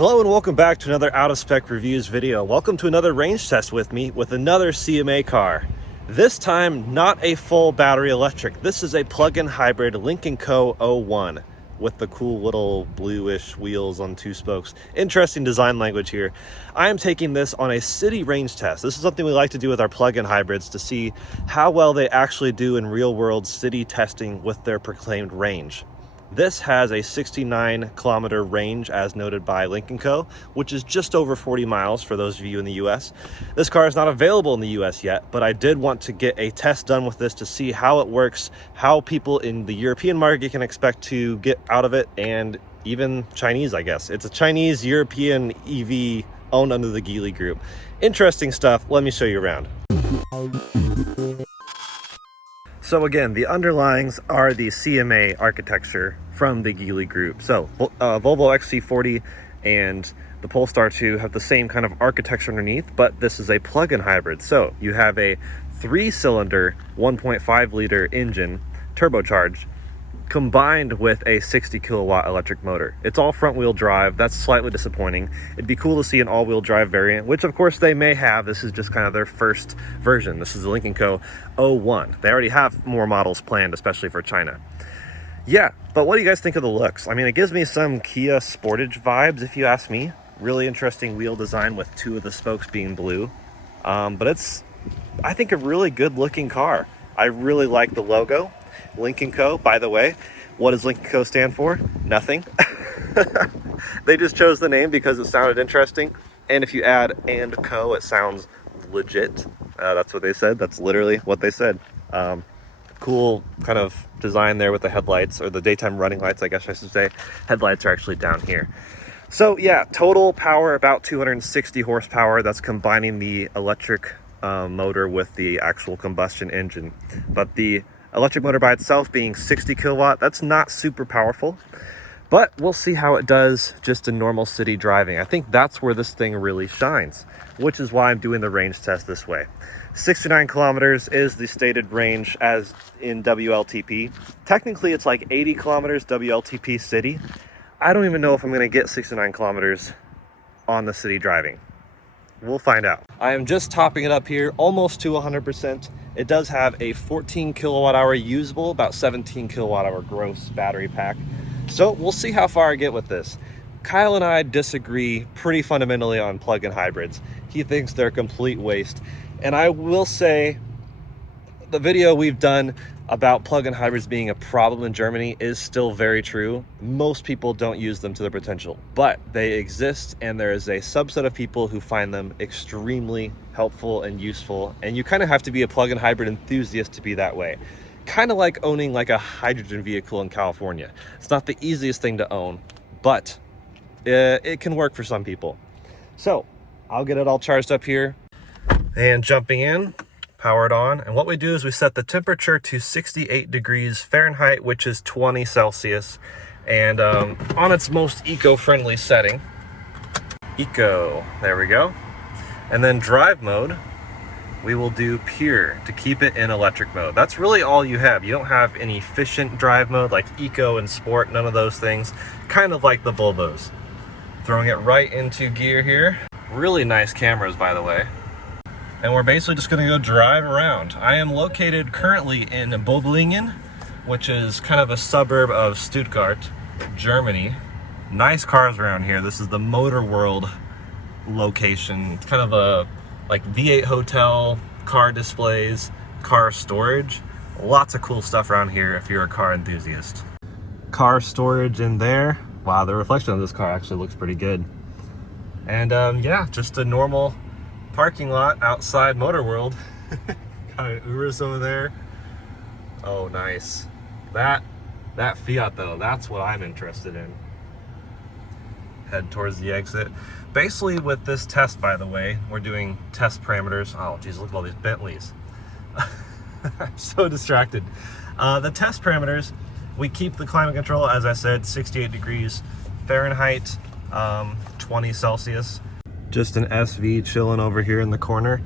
Hello and welcome back to another Out of Spec Reviews video. Welcome to another range test with me with another CMA car. This time, not a full battery electric. This is a plug-in hybrid Lynk Co 01 with the cool little bluish wheels on two spokes. Interesting design language here. I am taking this on a city range test. This is something we like to do with our plug-in hybrids to see how well they actually do in real-world city testing with their proclaimed range. This has a 69-kilometer range as noted by Lynk Co, which is just over 40 miles for those of you in the US. This car is not available in the US yet, but I did want to get a test done with this to see how it works, how people in the European market can expect to get out of it, and even Chinese, I guess. It's a Chinese-European EV owned under the Geely Group. Interesting stuff. Let me show you around. So again, the underlyings are the CMA architecture from the Geely Group. So Volvo XC40 and the Polestar 2 have the same kind of architecture underneath, but this is a plug-in hybrid. So you have a 3-cylinder 1.5 liter engine, turbocharged, combined with a 60 kilowatt electric motor. It's all front wheel drive. That's slightly disappointing. It'd be cool to see an all-wheel drive variant, which of course they may have. This is just kind of their first version. This is the Lynk Co 01. They already have more models planned, especially for China. Yeah, but what do you guys think of the looks? I mean, it gives me some Kia Sportage vibes, if you ask me. Really interesting wheel design with two of the spokes being blue. But it's, I think, a really good looking car. I really like the logo. Lynk Co, by the way, what does Lynk Co stand for? Nothing. They just chose the name because it sounded interesting. And if you add "and co," it sounds legit. That's what they said. That's literally what they said. Cool kind of design there with the headlights, or the daytime running lights, I guess I should say. Headlights are actually down here. So yeah, total power about 260 horsepower. That's combining the electric motor with the actual combustion engine. But the electric motor by itself being 60 kilowatt, that's not super powerful, but we'll see how it does just in normal city driving. I think that's where this thing really shines, which is why I'm doing the range test this way. 69 kilometers is the stated range as in WLTP. Technically, it's like 80 kilometers WLTP city. I don't even know if I'm going to get 69 kilometers on the city driving. We'll find out. I am just topping it up here, almost to 100%. It does have a 14 kilowatt hour usable, about 17 kilowatt hour gross battery pack. So we'll see how far I get with this. Kyle and I disagree pretty fundamentally on plug-in hybrids. He thinks they're a complete waste. And I will say, the video we've done about plug-in hybrids being a problem in Germany is still very true. Most people don't use them to their potential, but they exist, and there is a subset of people who find them extremely helpful and useful, and you kind of have to be a plug-in hybrid enthusiast to be that way. Kind of like owning like a hydrogen vehicle in California. It's not the easiest thing to own, but it can work for some people. So I'll get it all charged up here and jumping in. Power it on, and what we do is we set the temperature to 68 degrees Fahrenheit, which is 20 Celsius, and on its most eco-friendly setting. Eco, there we go. And then drive mode, we will do pure to keep it in electric mode. That's really all you have. You don't have any efficient drive mode like eco and sport, none of those things. Kind of like the Volvos. Throwing it right into gear here. Really nice cameras, by the way. And we're basically just gonna go drive around. I am located currently in Böblingen, which is kind of a suburb of Stuttgart, Germany. Nice cars around here. This is the Motor World location. It's kind of a like V8 hotel, car displays, car storage. Lots of cool stuff around here if you're a car enthusiast. Car storage in there. Wow, the reflection of this car actually looks pretty good. And yeah, just a normal parking lot outside Motor World. Got an Urus over there. Oh, nice. That Fiat though, that's what I'm interested in. Head towards the exit. Basically with this test, by the way, we're doing test parameters. Oh geez, look at all these Bentleys. I'm so distracted. The test parameters, we keep the climate control, as I said, 68 degrees Fahrenheit, 20 Celsius. Just an SV chilling over here in the corner.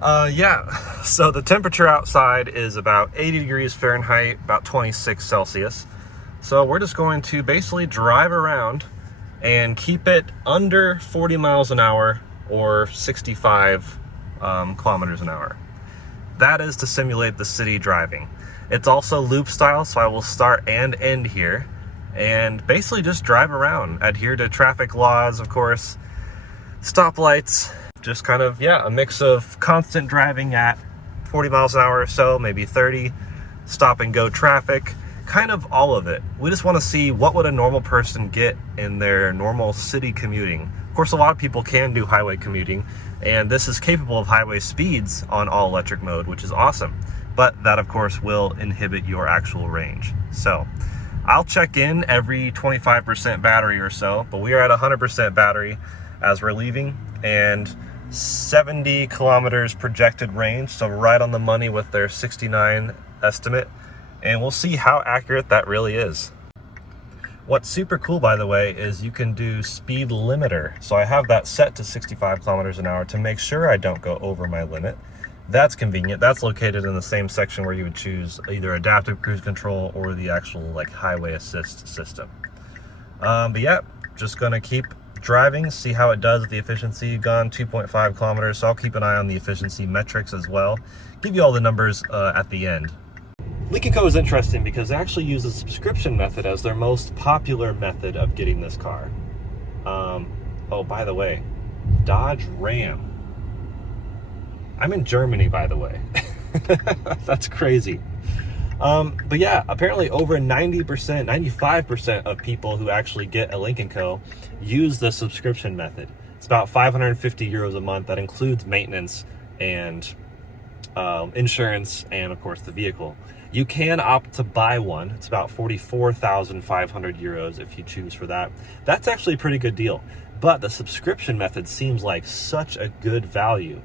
Yeah, so the temperature outside is about 80 degrees Fahrenheit, about 26 Celsius. So we're just going to basically drive around and keep it under 40 miles an hour or 65 kilometers an hour. That is to simulate the city driving. It's also loop style, so I will start and end here and basically just drive around, adhere to traffic laws, of course, stoplights, just kind of, yeah, a mix of constant driving at 40 miles an hour or so, maybe 30, stop and go traffic, kind of all of it. We just want to see what would a normal person get in their normal city commuting. Of course, a lot of people can do highway commuting, and this is capable of highway speeds on all electric mode, which is awesome. But that, of course, will inhibit your actual range. So I'll check in every 25% battery or so, but we are at 100% battery as we're leaving, and 70 kilometers projected range, so right on the money with their 69 estimate, and we'll see how accurate that really is. What's super cool, by the way, is you can do speed limiter. So I have that set to 65 kilometers an hour to make sure I don't go over my limit. That's convenient. That's located in the same section where you would choose either adaptive cruise control or the actual like highway assist system. But yeah, just gonna keep driving, see how it does with the efficiency. Gone 2.5 kilometers, so I'll keep an eye on the efficiency metrics as well. Give you all the numbers at the end. Lynk Co is interesting because they actually use the subscription method as their most popular method of getting this car. Oh, by the way, Dodge Ram. I'm in Germany, by the way. That's crazy. But yeah, apparently over 90%, 95% of people who actually get a Lynk Co use the subscription method. It's about 550 euros a month. That includes maintenance and insurance and, of course, the vehicle. You can opt to buy one. It's about 44,500 euros if you choose for that. That's actually a pretty good deal. But the subscription method seems like such a good value.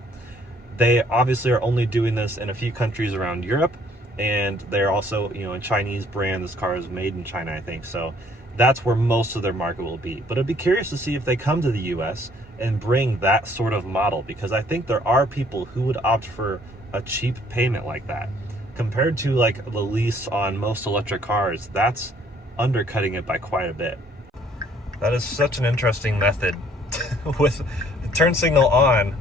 They obviously are only doing this in a few countries around Europe, and they're also, you know, a Chinese brand. This car is made in China, I think. So that's where most of their market will be. But I'd be curious to see if they come to the US and bring that sort of model, because I think there are people who would opt for a cheap payment like that. Compared to like the lease on most electric cars, that's undercutting it by quite a bit. That is such an interesting method. With the turn signal on,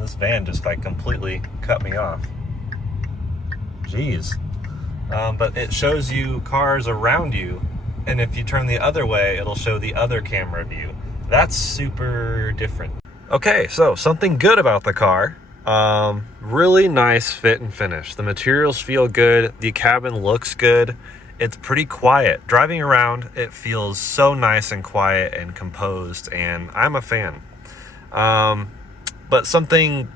this van just like completely cut me off. Jeez. But it shows you cars around you, and if you turn the other way, it'll show the other camera view. That's super different. Okay, so something good about the car. Really nice fit and finish. The materials feel good. The cabin looks good. It's pretty quiet. Driving around, it feels so nice and quiet and composed, and I'm a fan. But something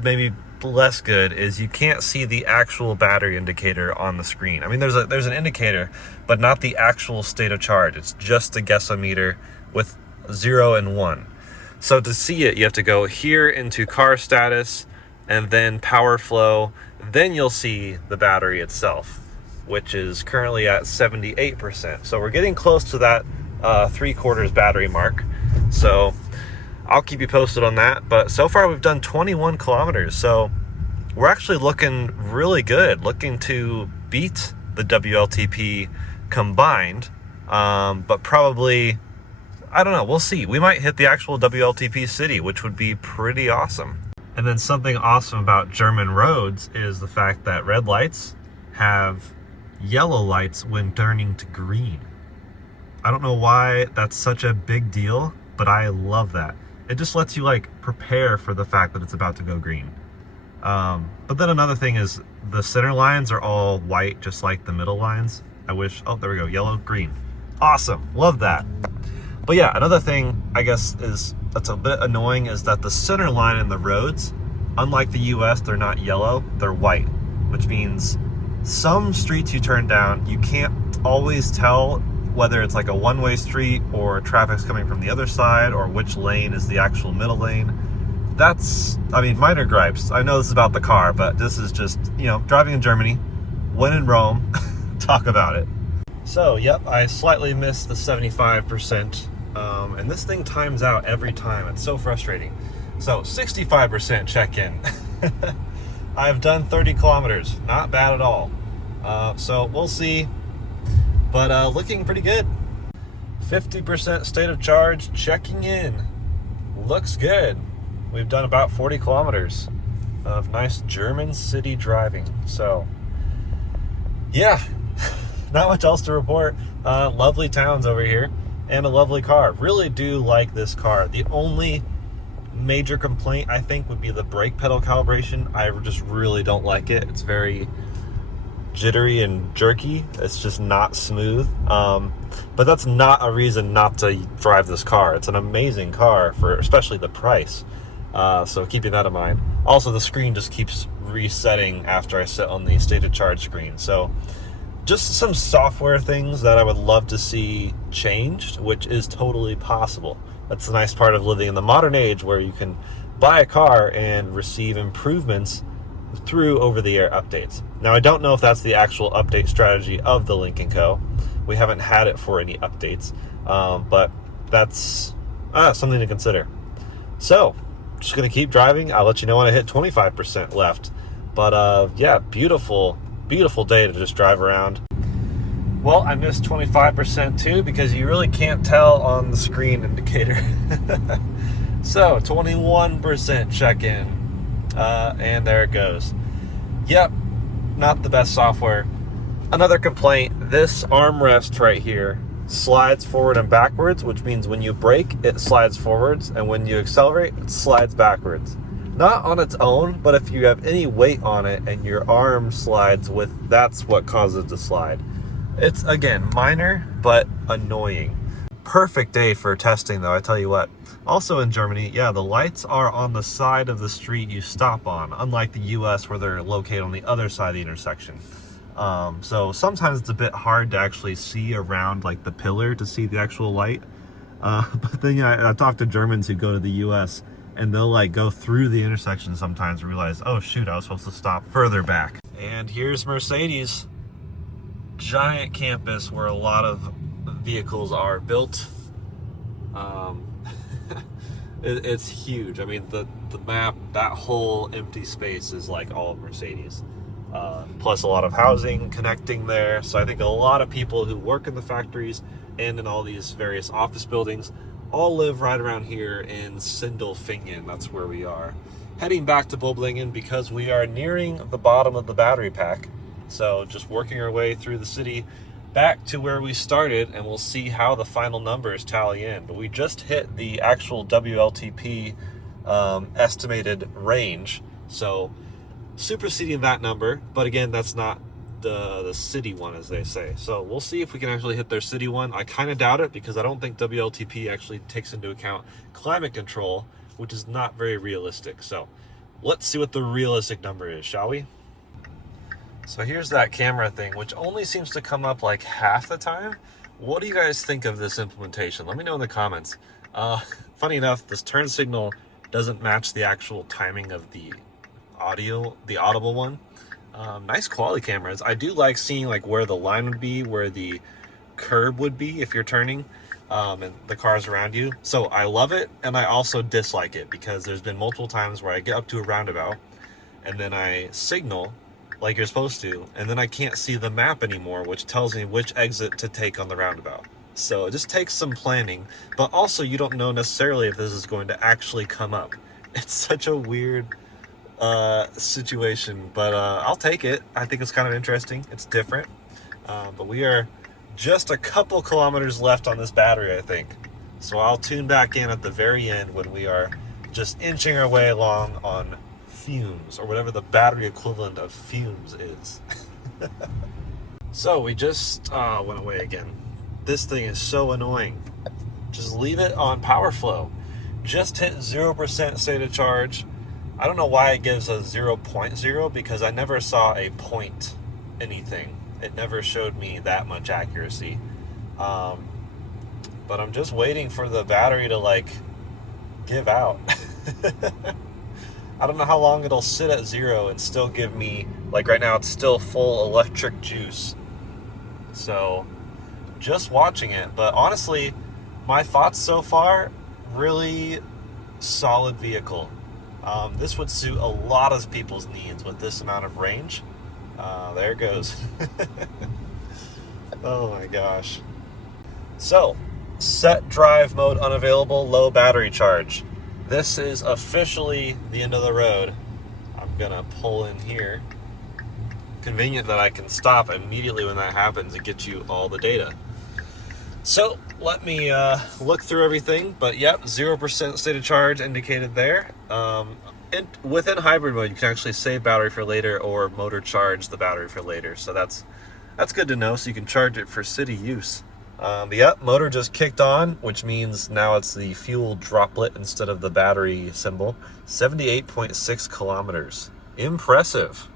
maybe less good is you can't see the actual battery indicator on the screen. I mean, there's an indicator, but not the actual state of charge. It's just a guessometer with 0 and 1. So to see it, you have to go here into car status and then power flow. Then you'll see the battery itself, which is currently at 78%. So we're getting close to that 3/4 battery mark. So I'll keep you posted on that. But so far we've done 21 kilometers. So we're actually looking really good, looking to beat the WLTP combined, but probably, I don't know, we'll see. We might hit the actual WLTP city, which would be pretty awesome. And then something awesome about German roads is the fact that red lights have yellow lights when turning to green. I don't know why that's such a big deal, but I love that. It just lets you like prepare for the fact that it's about to go green. But then another thing is the center lines are all white, just like the middle lines. I wish, oh, there we go, yellow, green. Awesome, love that. But yeah, another thing I guess that's a bit annoying is that the center line in the roads, unlike the US, they're not yellow, they're white, which means some streets you turn down, you can't always tell whether it's like a one-way street or traffic's coming from the other side or which lane is the actual middle lane. That's, I mean, minor gripes. I know this is about the car, but this is just, you know, driving in Germany, when in Rome, talk about it. So, yep, I slightly missed the 75%, and this thing times out every time. It's so frustrating. So, 65% check-in. I've done 30 kilometers. Not bad at all. So, we'll see. But looking pretty good. 50% state of charge, checking in. Looks good. We've done about 40 kilometers of nice German city driving. So, yeah, not much else to report. Lovely towns over here and a lovely car. Really do like this car. The only major complaint, I think, would be the brake pedal calibration. I just really don't like it. It's very jittery and jerky. It's just not smooth. But that's not a reason not to drive this car. It's an amazing car for especially the price. So keeping that in mind. Also, the screen just keeps resetting after I sit on the state of charge screen. So just some software things that I would love to see changed, which is totally possible. That's the nice part of living in the modern age, where you can buy a car and receive improvements through over-the-air updates. Now, I don't know if that's the actual update strategy of the Lynk Co. We haven't had it for any updates, but that's something to consider. So, just going to keep driving. I'll let you know when I hit 25% left. But yeah, beautiful, beautiful day to just drive around. Well, I missed 25% too, because you really can't tell on the screen indicator. So, 21% check-in. And there it goes. Yep, not the best software. Another complaint, this armrest right here slides forward and backwards, which means when you brake, it slides forwards, and when you accelerate, it slides backwards. Not on its own, but if you have any weight on it and your arm slides with, that's what causes it to slide. It's, again, minor, but annoying. Perfect day for testing, though, I tell you what. Also in Germany, yeah, the lights are on the side of the street you stop on, unlike the US where they're located on the other side of the intersection. So sometimes it's a bit hard to actually see around like the pillar to see the actual light. But then I talk to Germans who go to the US and they'll like go through the intersection sometimes and realize, oh shoot, I was supposed to stop further back. And here's Mercedes. Giant campus where a lot of vehicles are built. It's huge. I mean, the map, that whole empty space is like all of Mercedes. Plus a lot of housing connecting there. So I think a lot of people who work in the factories and in all these various office buildings all live right around here in Sindelfingen. That's where we are. Heading back to Böblingen because we are nearing the bottom of the battery pack. So just working our way through the city back to where we started, and we'll see how the final numbers tally in. But we just hit the actual WLTP estimated range, so superseding that number. But again, that's not the city one, as they say. So we'll see if we can actually hit their city one. I kind of doubt it, because I don't think WLTP actually takes into account climate control, which is not very realistic. So let's see what the realistic number is, shall we? So here's that camera thing, which only seems to come up like half the time. What do you guys think of this implementation? Let me know in the comments. Funny enough, this turn signal doesn't match the actual timing of the audible one. Nice quality cameras. I do like seeing like where the line would be, where the curb would be if you're turning, and the cars around you. So I love it, and I also dislike it, because there's been multiple times where I get up to a roundabout and then I signal like you're supposed to, and then I can't see the map anymore, which tells me which exit to take on the roundabout. So it just takes some planning, but also you don't know necessarily if this is going to actually come up. It's such a weird situation, but I'll take it. I think it's kind of interesting. It's different. But we are just a couple kilometers left on this battery, I think. So I'll tune back in at the very end when we are just inching our way along on fumes, or whatever the battery equivalent of fumes is. So we just went away again. This thing is so annoying. Just leave it on power flow. Just hit 0% state of charge. I don't know why it gives a 0.0, because I never saw a point anything. It never showed me that much accuracy. But I'm just waiting for the battery to like give out. I don't know how long it'll sit at 0 and still give me, like right now it's still full electric juice. So just watching it. But honestly, my thoughts so far, really solid vehicle. This would suit a lot of people's needs with this amount of range. There it goes. Oh my gosh. So Set drive mode unavailable, low battery charge. This is officially the end of the road. I'm gonna pull in here. Convenient that I can stop immediately when that happens and get you all the data. So let me look through everything, but yep, 0% state of charge indicated there. And within hybrid mode, you can actually save battery for later or motor charge the battery for later. So that's good to know, so you can charge it for city use. Yep, motor just kicked on, which means now it's the fuel droplet instead of the battery symbol. 78.6 kilometers. Impressive.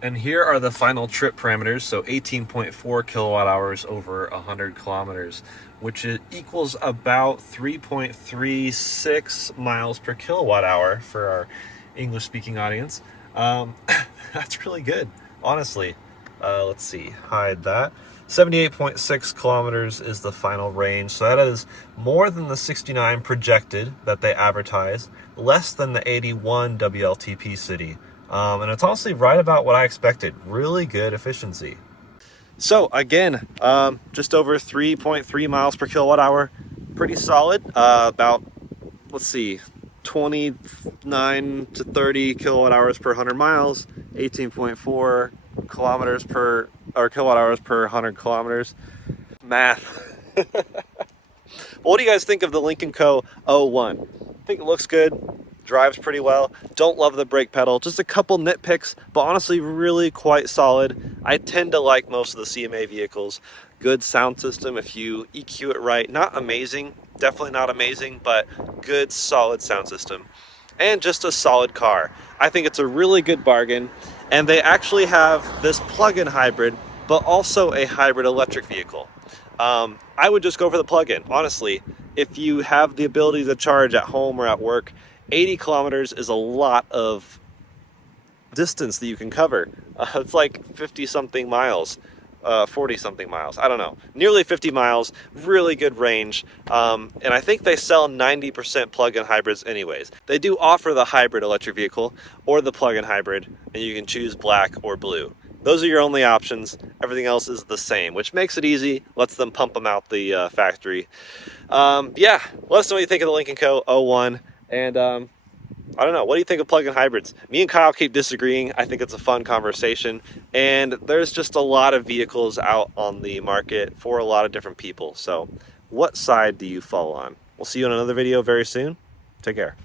And here are the final trip parameters. So 18.4 kilowatt hours over 100 kilometers, which equals about 3.36 miles per kilowatt hour for our English speaking audience. That's really good, honestly. Let's see, hide that. 78.6 kilometers is the final range. So that is more than the 69 projected that they advertise, less than the 81 WLTP city. And it's honestly right about what I expected. Really good efficiency. So again, just over 3.3 miles per kilowatt hour. Pretty solid. About, let's see, 29 to 30 kilowatt hours per 100 miles, 18.4 kilometers per, or kilowatt hours per 100 kilometers. Math. What do you guys think of the Lynk Co 01? I think it looks good, drives pretty well. Don't love the brake pedal, just a couple nitpicks, but honestly really quite solid. I tend to like most of the CMA vehicles. Good sound system if you EQ it right. Not amazing, definitely not amazing, but good solid sound system. And just a solid car. I think it's a really good bargain. And they actually have this plug-in hybrid, but also a hybrid electric vehicle. I would just go for the plug-in, honestly. If you have the ability to charge at home or at work, 80 kilometers is a lot of distance that you can cover. It's like 50-something miles, 40-something miles, I don't know. Nearly 50 miles, really good range. And I think they sell 90% plug-in hybrids anyways. They do offer the hybrid electric vehicle or the plug-in hybrid, and you can choose black or blue. Those are your only options. Everything else is the same, which makes it easy, lets them pump them out the factory. Yeah, let us know what you think of the Lynk Co 01. And I don't know, what do you think of plug-in hybrids? Me and Kyle keep disagreeing. I think it's a fun conversation. And there's just a lot of vehicles out on the market for a lot of different people. So what side do you fall on? We'll see you in another video very soon. Take care.